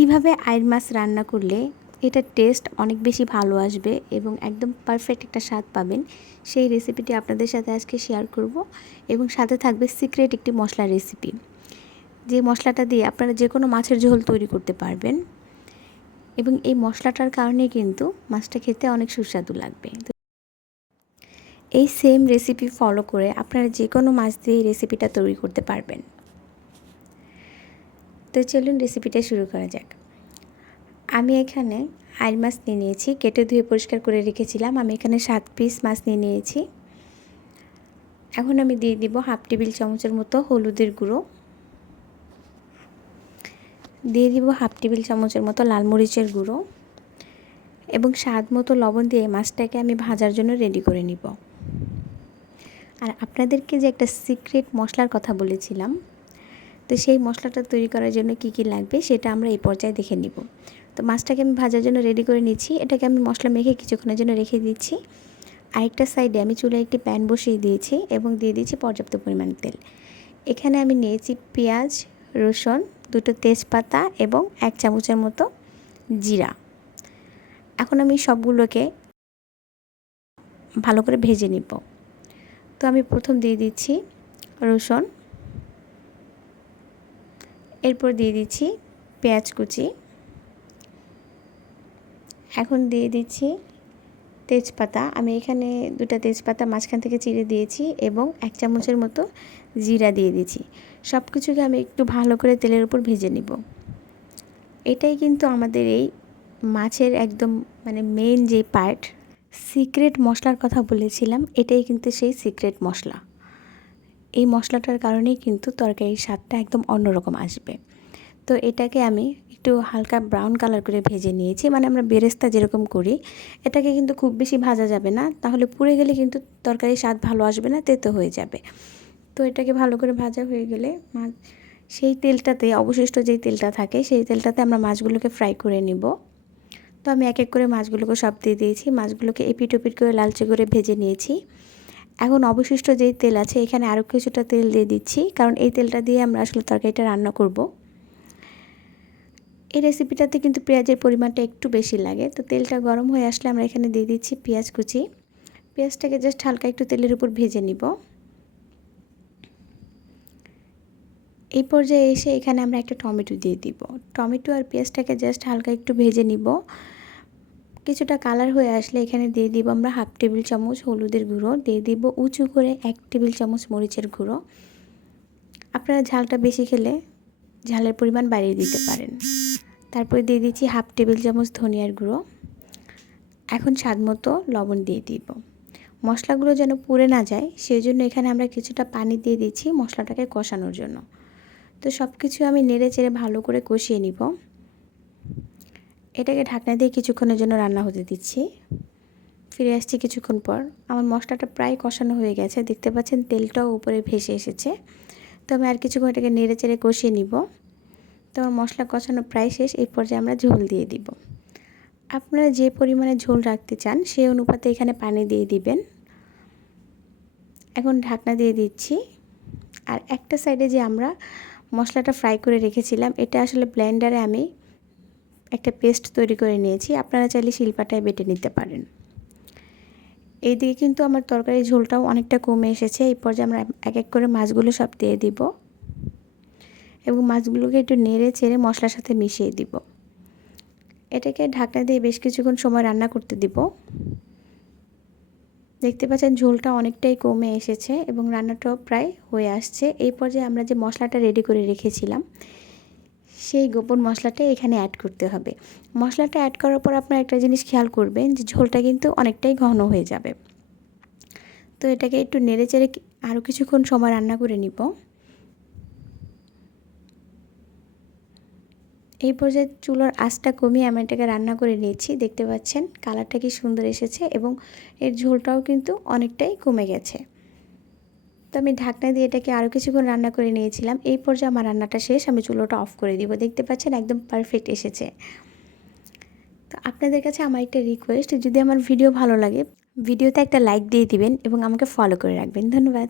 কীভাবে আইর মাছ রান্না করলে এটার টেস্ট অনেক বেশি ভালো আসবে এবং একদম পারফেক্ট একটা স্বাদ পাবেন, সেই রেসিপিটি আপনাদের সাথে আজকে শেয়ার করব এবং সাথে থাকবে সিক্রেট একটি মশলা রেসিপি যে মশলাটা দিয়ে আপনারা যে কোনো মাছের ঝোল তৈরি করতে পারবেন এবং এই মশলাটার কারণে কিন্তু মাছটা খেতে অনেক সুস্বাদু লাগবে। এই সেম রেসিপি ফলো করে আপনারা যে কোনো মাছ দিয়ে রেসিপিটা তৈরি করতে পারবেন। তো চলুন রেসিপিটা শুরু করা যাক। আমি এখানে আইল মাছ নিয়ে নিয়েছি, কেটে ধুয়ে পরিষ্কার করে রেখেছিলাম। আমি এখানে সাত পিস মাছ নিয়ে নিয়েছি। এখন আমি দিয়ে দিব হাফ টেবিল চামচের মতো হলুদের গুঁড়ো। দিয়ে দিব হাফ টেবিল চামচের মতো লাল মরিচের গুঁড়ো। এবং স্বাদ মতো লবণ দিয়ে মাছটাকে আমি ভাজার জন্য রেডি করে নিব। আর আপনাদেরকে যে একটা সিক্রেট মশলার কথা বলেছিলাম তো সেই মশলাটা তৈরি করার জন্য কি কি লাগবে সেটা আমরা এই পর্যায়ে দেখে নিব। তো মাছটাকে আমি ভাজার জন্য রেডি করে নিচ্ছি। এটাকে আমি মশলা মেখে কিছুক্ষণের জন্য রেখে দিচ্ছি। আরেকটা সাইডে আমি চুলায় একটি প্যান বসিয়ে দিয়েছি এবং দিয়ে দিয়েছি পর্যাপ্ত পরিমাণ তেল। এখানে আমি নিয়েছি পেঁয়াজ, রসুন, দুটো তেজপাতা এবং এক চামচের মতো জিরা। এখন আমি সবগুলোকে ভালো করে ভেজে নিব। তো আমি প্রথম দিয়ে দিচ্ছি রসুন এরপর দিয়ে দিচ্ছি পেঁয়াজ কুচি। এখন দিয়ে দিচ্ছি তেজপাতা। আমি এখানে দুটা তেজপাতা মাঝখান থেকে চিড়ে দিয়েছি এবং এক চামচের মতো জিরা দিয়ে দিচ্ছি সব কিছুকে আমি একটু ভালো করে তেলের উপর ভেজে নিব। এটাই কিন্তু আমাদের এই মাছের একদম মানে মেন যে পার্ট সিক্রেট মশলার কথা বলেছিলাম, এটাই কিন্তু সেই সিক্রেট মশলা। এই মশলাটার কারণেই কিন্তু তরকারির স্বাদটা একদম অন্যরকম আসবে। তো এটাকে আমি একটু হালকা ব্রাউন কালার করে ভেজে নিয়েছি মানে আমরা বেরেস্তা যেরকম করি, এটাকে কিন্তু খুব বেশি ভাজা যাবে না, তাহলে পুড়ে গেলে কিন্তু তরকারির স্বাদ ভালো আসবে না, তেতো হয়ে যাবে। তো এটাকে ভালো করে ভাজা হয়ে গেলে মাছ সেই তেলটাতে, অবশিষ্ট যেই তেলটা থাকে, সেই তেলটাতে আমরা মাছগুলোকে ফ্রাই করে নিব। তো আমি এক এক করে মাছগুলোকে সব দিয়ে দিয়েছি, মাছগুলোকে এপিট ওপিট করে লালচে করে ভেজে নিয়েছি। এখন অবশিষ্ট যেই তেল আছে, এখানে আরও কিছুটা তেল দিয়ে দিচ্ছি। কারণ এই তেলটা দিয়ে আমরা আসলে তরকারিটা রান্না করব। এই রেসিপিটাতে কিন্তু পেঁয়াজের পরিমাণটা একটু বেশি লাগে। তো তেলটা গরম হয়ে আসলে আমরা এখানে দিয়ে দিচ্ছি পেঁয়াজ কুচি। পেঁয়াজটাকে জাস্ট হালকা একটু তেলের উপর ভেজে নিব। এই পর্যায়ে এসে এখানে আমরা একটা টমেটো দিয়ে দিব। টমেটো আর পেঁয়াজটাকে জাস্ট হালকা একটু ভেজে নিব। কিছুটা কালার হয়ে আসলে এখানে দিয়ে দিব আমরা হাফ টেবিল চামচ হলুদের গুঁড়ো, দিয়ে দিব উঁচু করে এক টেবিল চামচ মরিচের গুঁড়ো। আপনারা ঝালটা বেশি খেলে ঝালের পরিমাণ বাড়িয়ে দিতে পারেন। তারপরে দিয়ে দিচ্ছি হাফ টেবিল চামচ ধনিয়ার গুঁড়ো। এখন স্বাদ মতো লবণ দিয়ে দিব। মশলাগুলো যেন পুড়ে না যায় সেই জন্য এখানে আমরা কিছুটা পানি দিয়ে দিচ্ছি মশলাটাকে কষানোর জন্য। তো সব কিছু আমি নেড়ে চেড়ে ভালো করে কষিয়ে নিব। এটাকে ঢাকনা দিয়ে কিছুক্ষণের জন্য রান্না হতে দিচ্ছি। ফিরে আসছি কিছুক্ষণ পর। আমার মশলাটা প্রায় কষানো হয়ে গেছে। দেখতে পাচ্ছেন তেলটাও উপরে ভেসে এসেছে। তো আমি আর কিছুক্ষণ এটাকে নেড়ে চেড়ে কষিয়ে নিব। তো আমার মশলা কষানো প্রায় শেষ। এই পর্যায়ে আমরা ঝোল দিয়ে দিব। আপনারা যে পরিমাণে ঝোল রাখতে চান, সেই অনুপাতে এখানে পানি দিয়ে দিবেন। এখন ঢাকনা দিয়ে দিচ্ছি। আর একটা সাইডে যে আমরা মশলাটা ফ্রাই করে রেখেছিলাম, এটা আসলে ব্লেন্ডারে আমি একটা পেস্ট তৈরি করে নিয়েছি, আপনারা চাইলে শিল্পাটায় বেটে নিতে পারেন। এইদিকে কিন্তু আমার তরকারি ঝোলটাও অনেকটা কমে এসেছে, এই পর্যায়ে আমরা এক এক করে মাছগুলো সব দিয়ে দিব এবং মাছগুলোকে একটু নেড়ে চেড়ে মশলার সাথে মিশিয়ে দিব। এটাকে ঢাকনা দিয়ে বেশ কিছুক্ষণ সময় রান্না করতে দিব। দেখতে পাচ্ছেন ঝোলটা অনেকটাই কমে এসেছে এবং রান্নাটাও প্রায় হয়ে আসছে। এই পর্যায়ে আমরা যে মশলাটা রেডি করে রেখেছিলাম সেই গোপন মশলাটা এখানে অ্যাড করতে হবে। মশলাটা অ্যাড করার পর আপনারা একটা জিনিস খেয়াল করবেন যে ঝোলটা কিন্তু অনেকটাই ঘন হয়ে যাবে। তো এটাকে একটু নেড়ে চেড়ে আরও কিছুক্ষণ সময় রান্না করে নিব। এই পর্যায়ে চুলোর আঁচটা কমিয়ে আমি এটাকে রান্না করে নিয়েছি। দেখতে পাচ্ছেন কালারটা কি সুন্দর এসেছে এবং এর ঝোলটাও কিন্তু অনেকটাই কমে গেছে। তো আমি ঢাকনা দিয়ে এটাকে আরও কিছুক্ষণ রান্না করে নিয়েছিলাম। এই পর্যায়ে আমার রান্নাটা শেষ, আমি চুলোটা অফ করে দিব। দেখতে পাচ্ছেন একদম পারফেক্ট এসেছে। তো আপনাদের কাছে আমার একটা রিকোয়েস্ট যদি আমার ভিডিও ভালো লাগে ভিডিওতে একটা লাইক দিয়ে দিবেন এবং আমাকে ফলো করে রাখবেন। ধন্যবাদ।